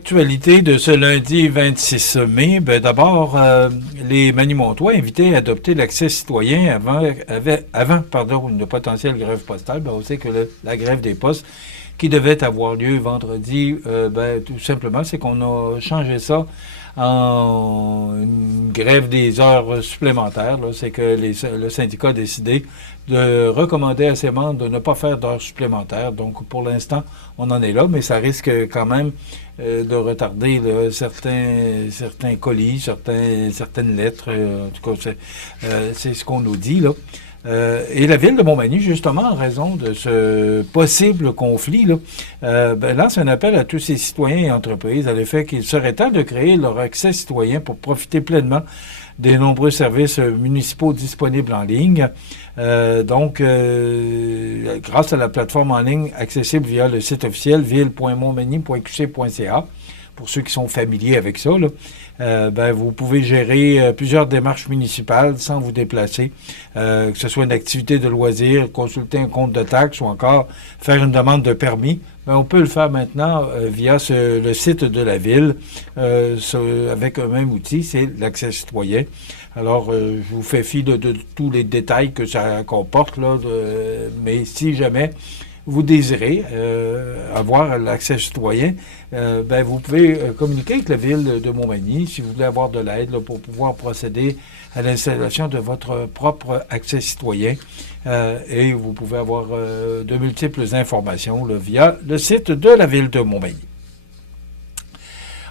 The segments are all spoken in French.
Actualité de ce lundi 26 mai. D'abord, les Manimontois invités à adopter l'accès citoyen avant une potentielle grève postale. On sait que la grève des postes qui devait avoir lieu vendredi, tout simplement, c'est qu'on a changé ça en une grève des heures supplémentaires. Là. C'est que le syndicat a décidé de recommander à ses membres de ne pas faire d'heures supplémentaires. Donc, pour l'instant, on en est là, mais ça risque quand même de retarder là, certains colis, certaines lettres. En tout cas, c'est ce qu'on nous dit, là. Et la ville de Montmagny, justement, en raison de ce possible conflit, lance un appel à tous ses citoyens et entreprises à l'effet qu'il serait temps de créer leur accès citoyen pour profiter pleinement des nombreux services municipaux disponibles en ligne. Grâce à la plateforme en ligne accessible via le site officiel ville.montmagny.qc.ca, pour ceux qui sont familiers avec ça, vous pouvez gérer plusieurs démarches municipales sans vous déplacer, que ce soit une activité de loisir, consulter un compte de taxes ou encore faire une demande de permis. On peut le faire maintenant via le site de la ville avec un même outil, c'est l'accès citoyen. Alors, je vous fais fi de tous les détails que ça comporte, mais si jamais vous désirez avoir l'accès citoyen, vous pouvez communiquer avec la ville de Montmagny si vous voulez avoir de l'aide pour pouvoir procéder à l'installation de votre propre accès citoyen. Et vous pouvez avoir de multiples informations via le site de la ville de Montmagny.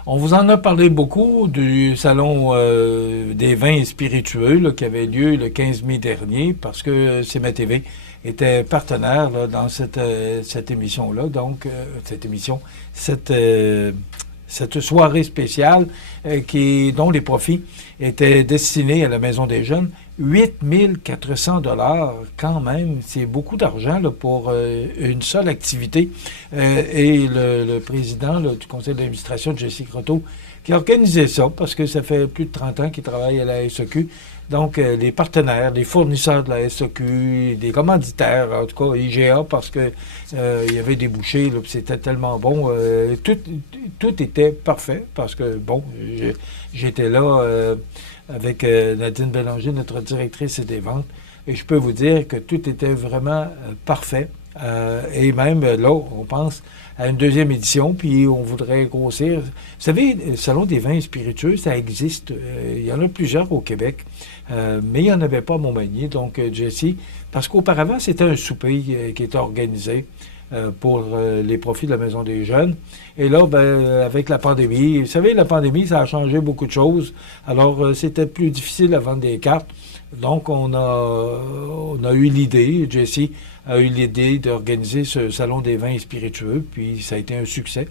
On vous en a parlé beaucoup du salon des vins spiritueux qui avait lieu le 15 mai dernier parce que CMA TV était partenaire dans cette émission-là. Donc, cette soirée spéciale dont les profits étaient destinés à la Maison des Jeunes. 8 400 $ quand même, c'est beaucoup d'argent pour une seule activité. Et le président du conseil d'administration, Jesse Croteau, qui a organisé ça, parce que ça fait plus de 30 ans qu'il travaille à la SAQ. Donc, les partenaires, les fournisseurs de la SAQ, des commanditaires, en tout cas IGA, parce que il y avait des bouchées, c'était tellement bon. Tout était parfait, parce que, j'étais là avec Nadine Bélanger, notre directrice des ventes, et je peux vous dire que tout était vraiment parfait. Et même là, on pense à une deuxième édition, puis on voudrait grossir. Vous savez, le Salon des vins spiritueux, ça existe. Il y en a plusieurs au Québec, mais il n'y en avait pas à Montmagny. Donc, Jessie, parce qu'auparavant, c'était un souper qui était organisé pour les profits de la Maison des Jeunes. Et là, avec la pandémie, vous savez, la pandémie, ça a changé beaucoup de choses. Alors, c'était plus difficile à vendre des cartes. Donc, on a eu l'idée, Jessie a eu l'idée d'organiser ce Salon des vins spiritueux, puis ça a été un succès.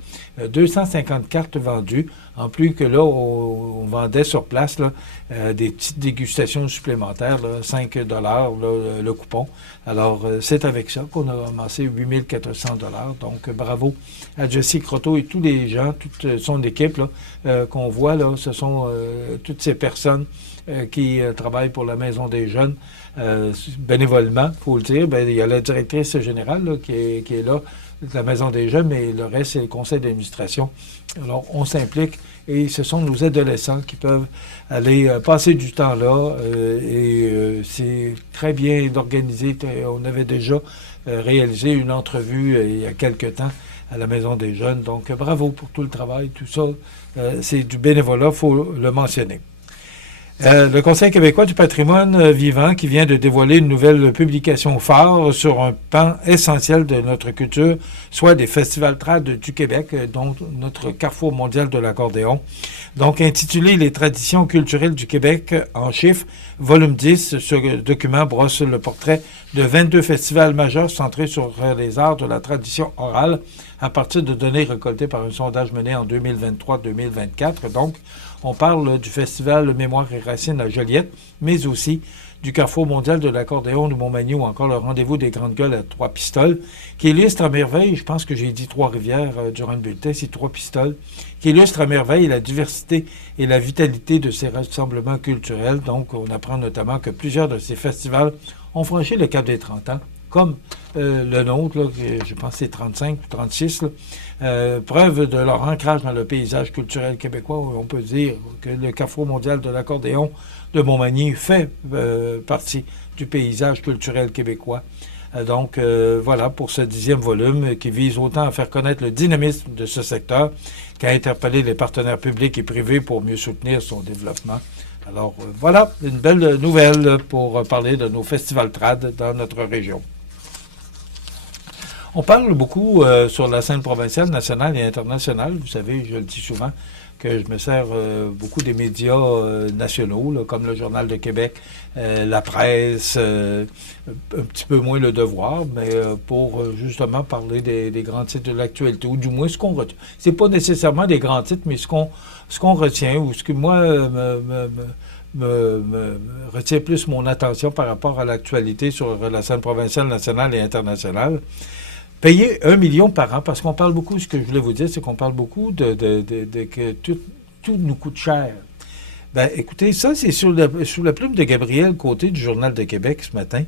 250 cartes vendues, en plus que là, on vendait sur place des petites dégustations supplémentaires, 5 $ le coupon. Alors, c'est avec ça qu'on a ramassé 8 400 $. Donc, bravo à Jessie Croteau et tous les gens, toute son équipe qu'on voit, ce sont toutes ces personnes qui travaillent pour la Maison des Jeunes bénévolement, il faut le dire. Il y a la directrice générale qui est là, de la Maison des Jeunes, mais le reste, c'est le conseil d'administration. Alors, on s'implique et ce sont nos adolescents qui peuvent aller passer du temps là c'est très bien organisé. On avait déjà réalisé une entrevue il y a quelques temps à la Maison des Jeunes. Donc, bravo pour tout le travail, tout ça. C'est du bénévolat, il faut le mentionner. Le Conseil québécois du patrimoine vivant qui vient de dévoiler une nouvelle publication phare sur un pan essentiel de notre culture, soit des festivals trad du Québec, dont notre Carrefour mondial de l'accordéon. Donc, intitulé « Les traditions culturelles du Québec en chiffres », volume 10, ce document brosse le portrait de 22 festivals majeurs centrés sur les arts de la tradition orale à partir de données récoltées par un sondage mené en 2023-2024. Donc, on parle du Festival Mémoire et Racines à Joliette, mais aussi du Carrefour mondial de l'accordéon de Montmagny ou encore le Rendez-vous des Grandes Gueules à Trois-Pistoles, qui illustre à merveille, je pense que j'ai dit Trois-Rivières durant le bulletin, c'est Trois-Pistoles, qui illustre à merveille la diversité et la vitalité de ces rassemblements culturels. Donc, on apprend notamment que plusieurs de ces festivals ont franchi le cap des 30 ans comme le nôtre, là, je pense que c'est 35 ou 36, là, preuve de leur ancrage dans le paysage culturel québécois, où on peut dire que le Carrefour mondial de l'accordéon de Montmagny fait partie du paysage culturel québécois. Donc, voilà pour ce 10e volume qui vise autant à faire connaître le dynamisme de ce secteur qu'à interpeller les partenaires publics et privés pour mieux soutenir son développement. Alors, voilà une belle nouvelle pour parler de nos festivals trad dans notre région. On parle beaucoup sur la scène provinciale, nationale et internationale. Vous savez, je le dis souvent, que je me sers beaucoup des médias nationaux, là, comme le Journal de Québec, la presse, un petit peu moins le Devoir, mais pour justement parler des grands titres de l'actualité, ou du moins ce qu'on retient. C'est pas nécessairement des grands titres, mais ce qu'on retient, ou ce que moi me retient plus mon attention par rapport à l'actualité sur la scène provinciale, nationale et internationale. Payer 1 million par an, parce qu'on parle beaucoup, ce que je voulais vous dire, c'est qu'on parle beaucoup que tout nous coûte cher. Ben, écoutez, ça, c'est sous la plume de Gabriel Côté du Journal de Québec ce matin.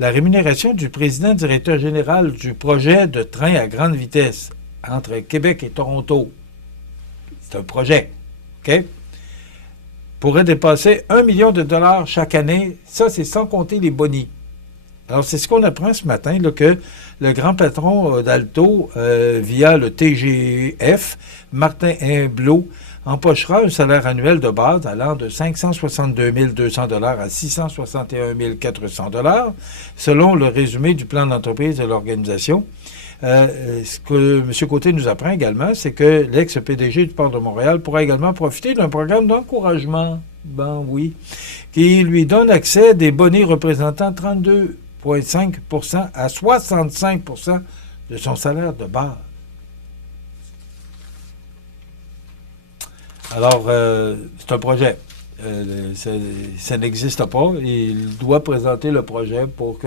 La rémunération du président directeur général du projet de train à grande vitesse entre Québec et Toronto, c'est un projet, OK? Pourrait dépasser 1 million de dollars chaque année. Ça, c'est sans compter les bonis. Alors, c'est ce qu'on apprend ce matin, là, que le grand patron d'Alto, via le TGF, Martin Humblot, empochera un salaire annuel de base allant de 562 200 $ à 661 400 $, selon le résumé du plan d'entreprise de l'organisation. Ce que M. Côté nous apprend également, c'est que l'ex-PDG du Port de Montréal pourra également profiter d'un programme d'encouragement, ben oui, qui lui donne accès à des bonnets représentant 32,5 % à 65 % de son salaire de base. Alors, c'est un projet. Ça n'existe pas. Il doit présenter le projet pour que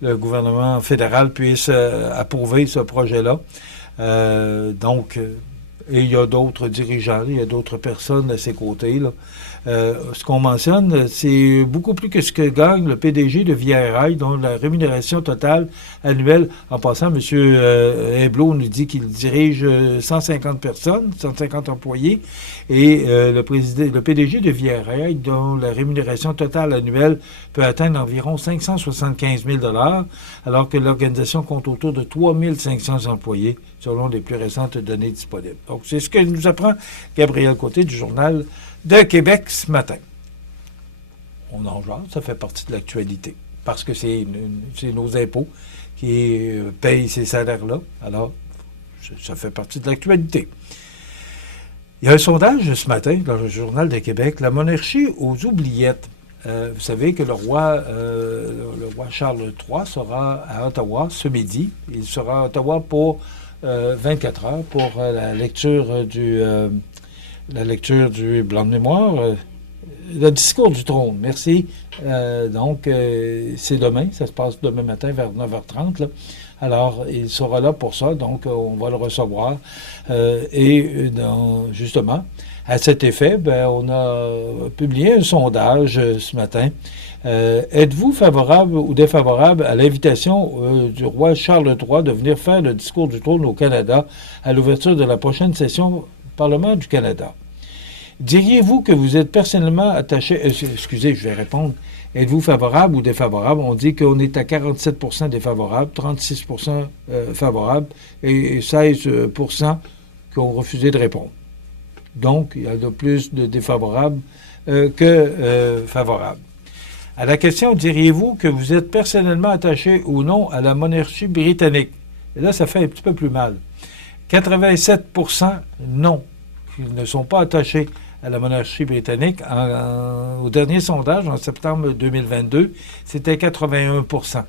le gouvernement fédéral puisse approuver ce projet-là. Et il y a d'autres dirigeants, il y a d'autres personnes à ses côtés, là. Ce qu'on mentionne, c'est beaucoup plus que ce que gagne le PDG de Via Rail, dont la rémunération totale annuelle, en passant, M. Humblot nous dit qu'il dirige 150 personnes, 150 employés, et le PDG de Via Rail, dont la rémunération totale annuelle peut atteindre environ 575 000 $, alors que l'organisation compte autour de 3 500 employés, selon les plus récentes données disponibles. Donc, c'est ce que nous apprend Gabriel Côté du Journal de Québec ce matin. On en jase, ça fait partie de l'actualité, parce que c'est nos impôts qui payent ces salaires-là. Alors, ça fait partie de l'actualité. Il y a un sondage ce matin dans le Journal de Québec, la monarchie aux oubliettes. Vous savez que le roi Charles III sera à Ottawa ce midi. Il sera à Ottawa pour 24 heures pour la lecture du blanc de mémoire, le discours du trône. Merci. C'est demain, ça se passe demain matin vers 9h30. Là. Alors, il sera là pour ça, donc on va le recevoir. Justement, à cet effet, on a publié un sondage ce matin. Êtes-vous favorable ou défavorable à l'invitation du roi Charles III de venir faire le discours du trône au Canada à l'ouverture de la prochaine session Parlement du Canada? Diriez-vous que vous êtes personnellement attaché... excusez, je vais répondre. Êtes-vous favorable ou défavorable? On dit qu'on est à 47 % défavorable, 36 % favorable et 16 % qui ont refusé de répondre. Donc, il y en a plus de défavorables que favorables. À la question, diriez-vous que vous êtes personnellement attaché ou non à la monarchie britannique? Et là, ça fait un petit peu plus mal. 87 % non. Ils ne sont pas attachés à la monarchie britannique. Au dernier sondage, en septembre 2022, c'était 81 %.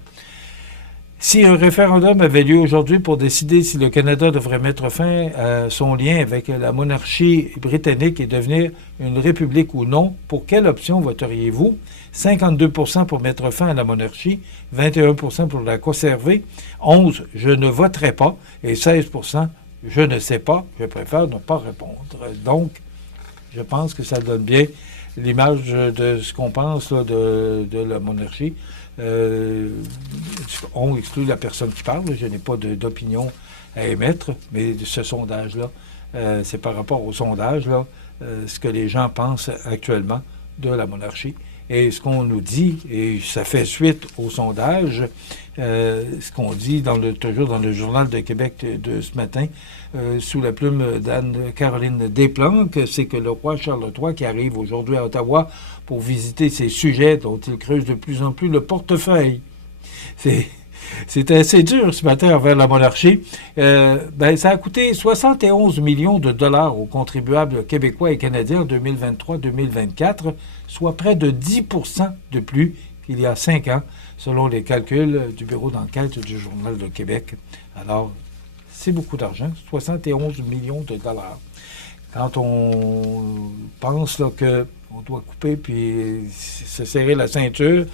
Si un référendum avait lieu aujourd'hui pour décider si le Canada devrait mettre fin à son lien avec la monarchie britannique et devenir une république ou non, pour quelle option voteriez-vous? 52 % pour mettre fin à la monarchie, 21 % pour la conserver, 11 % je ne voterai pas et 16 % je ne sais pas, je préfère ne pas répondre. Donc, je pense que ça donne bien l'image de ce qu'on pense là, de la monarchie. On exclut la personne qui parle. Je n'ai pas d'opinion à émettre, mais ce sondage-là, c'est par rapport au sondage, là, ce que les gens pensent actuellement de la monarchie. Et ce qu'on nous dit, et ça fait suite au sondage, ce qu'on dit toujours dans le Journal de Québec de ce matin, sous la plume d'Anne-Caroline Desplanques, c'est que le roi Charles III, qui arrive aujourd'hui à Ottawa pour visiter ces sujets dont il creuse de plus en plus le portefeuille. C'était assez dur ce matin envers la monarchie. Ça a coûté 71 millions de dollars aux contribuables québécois et canadiens en 2023-2024, soit près de 10 % de plus qu'il y a 5 ans, selon les calculs du bureau d'enquête du Journal de Québec. Alors, c'est beaucoup d'argent, 71 millions de dollars. Quand on pense qu'on doit couper puis se serrer la ceinture,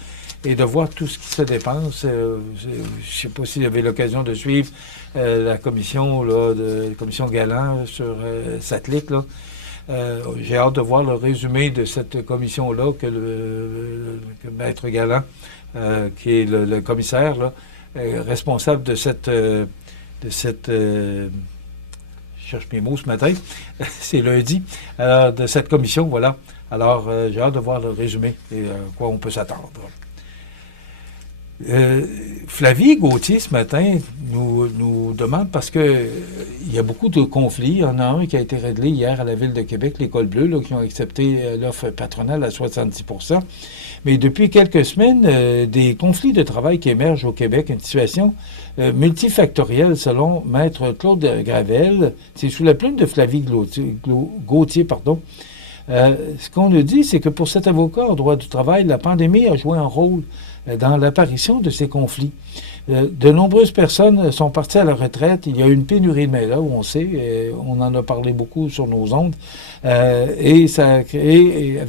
et de voir tout ce qui se dépense. Je ne sais pas si vous avez l'occasion de suivre la commission la commission Galland sur Satellite. J'ai hâte de voir le résumé de cette commission-là que Maître Galland, qui est le commissaire responsable de cette je cherche mes mots ce matin, c'est lundi, de cette commission, voilà. Alors, j'ai hâte de voir le résumé et à quoi on peut s'attendre. Flavie Gauthier, ce matin, nous demande, parce que il y a beaucoup de conflits. Il y en a un qui a été réglé hier à la Ville de Québec, l'École bleue, qui ont accepté l'offre patronale à 70 %. Mais depuis quelques semaines, des conflits de travail qui émergent au Québec, une situation multifactorielle, selon Maître Claude Gravel. C'est sous la plume de Flavie Gauthier, pardon. Ce qu'on nous dit, c'est que pour cet avocat en droit du travail, la pandémie a joué un rôle dans l'apparition de ces conflits. De nombreuses personnes sont parties à la retraite. Il y a une pénurie de main-d'œuvre, on sait, on en a parlé beaucoup sur nos ondes, et ça a créé,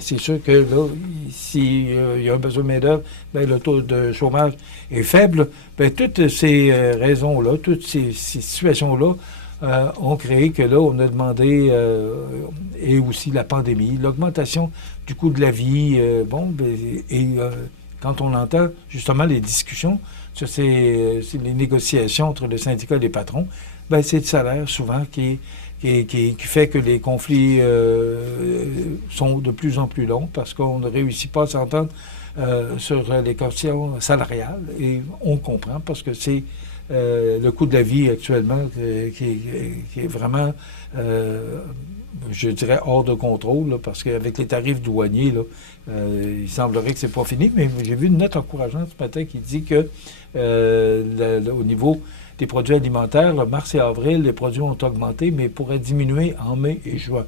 c'est sûr que là, s'il y a un besoin de main-d'œuvre, le taux de chômage est faible. Toutes ces raisons-là, toutes ces situations-là, ont créé que là, on a demandé, et aussi la pandémie, l'augmentation du coût de la vie, quand on entend justement les discussions sur les négociations entre le syndicat et les patrons, c'est le salaire souvent qui fait que les conflits sont de plus en plus longs parce qu'on ne réussit pas à s'entendre sur les questions salariales. Et on comprend parce que c'est le coût de la vie actuellement qui est vraiment, je dirais, hors de contrôle, là, parce qu'avec les tarifs douaniers, il semblerait que c'est pas fini, mais j'ai vu une note encourageante ce matin qui dit que au niveau des produits alimentaires, mars et avril, les produits ont augmenté, mais pourraient diminuer en mai et juin.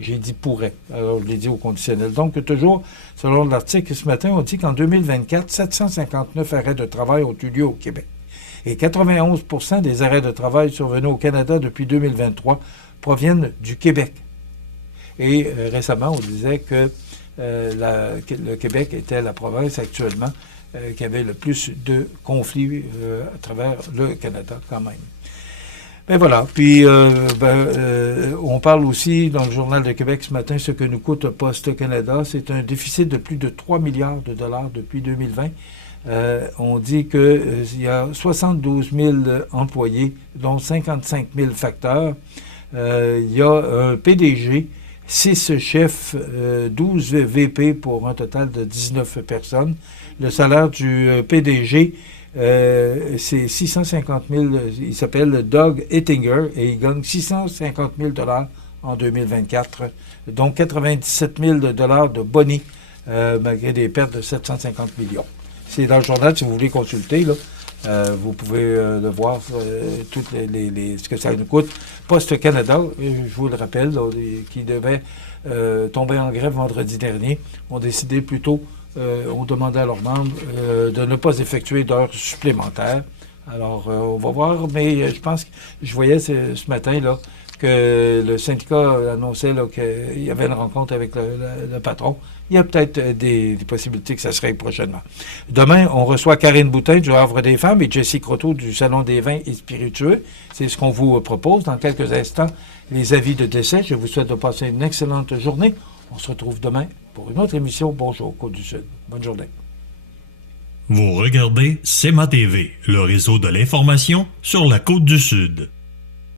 J'ai dit pourrait. Alors, je l'ai dit au conditionnel. Donc, toujours, selon l'article ce matin, on dit qu'en 2024, 759 arrêts de travail ont eu lieu au Québec. Et 91 % des arrêts de travail survenus au Canada depuis 2023 proviennent du Québec. Et récemment, on disait que le Québec était la province actuellement qui avait le plus de conflits à travers le Canada quand même. Voilà. Puis, on parle aussi dans le Journal de Québec ce matin, ce que nous coûte Poste Canada. C'est un déficit de plus de 3 milliards de dollars depuis 2020. On dit qu'il y a 72 000 employés, dont 55 000 facteurs. Il y a un PDG, 6 chefs, 12 VP pour un total de 19 personnes. Le salaire du PDG, c'est 650 000. Il s'appelle Doug Ettinger et il gagne 650 000 $ en 2024, donc 97 000 $ de boni, malgré des pertes de 750 millions. C'est dans le journal, si vous voulez consulter, là. Vous pouvez le voir, toutes ce que ça nous coûte. Poste Canada, je vous le rappelle, là, qui devait tomber en grève vendredi dernier, ont décidé plutôt, ont demandé à leurs membres de ne pas effectuer d'heures supplémentaires. Alors, on va voir, mais je pense que je voyais ce matin là, que le syndicat annonçait là, qu'il y avait une rencontre avec le patron. Il y a peut-être des possibilités que ça se règle prochainement. Demain, on reçoit Karine Boutin du Havre des Femmes et Jessie Croteau du Salon des vins et spiritueux. C'est ce qu'on vous propose. Dans quelques instants, les avis de décès. Je vous souhaite de passer une excellente journée. On se retrouve demain pour une autre émission Bonjour Côte-du-Sud. Bonne journée. Vous regardez CEMA TV, le réseau de l'information sur la Côte-du-Sud.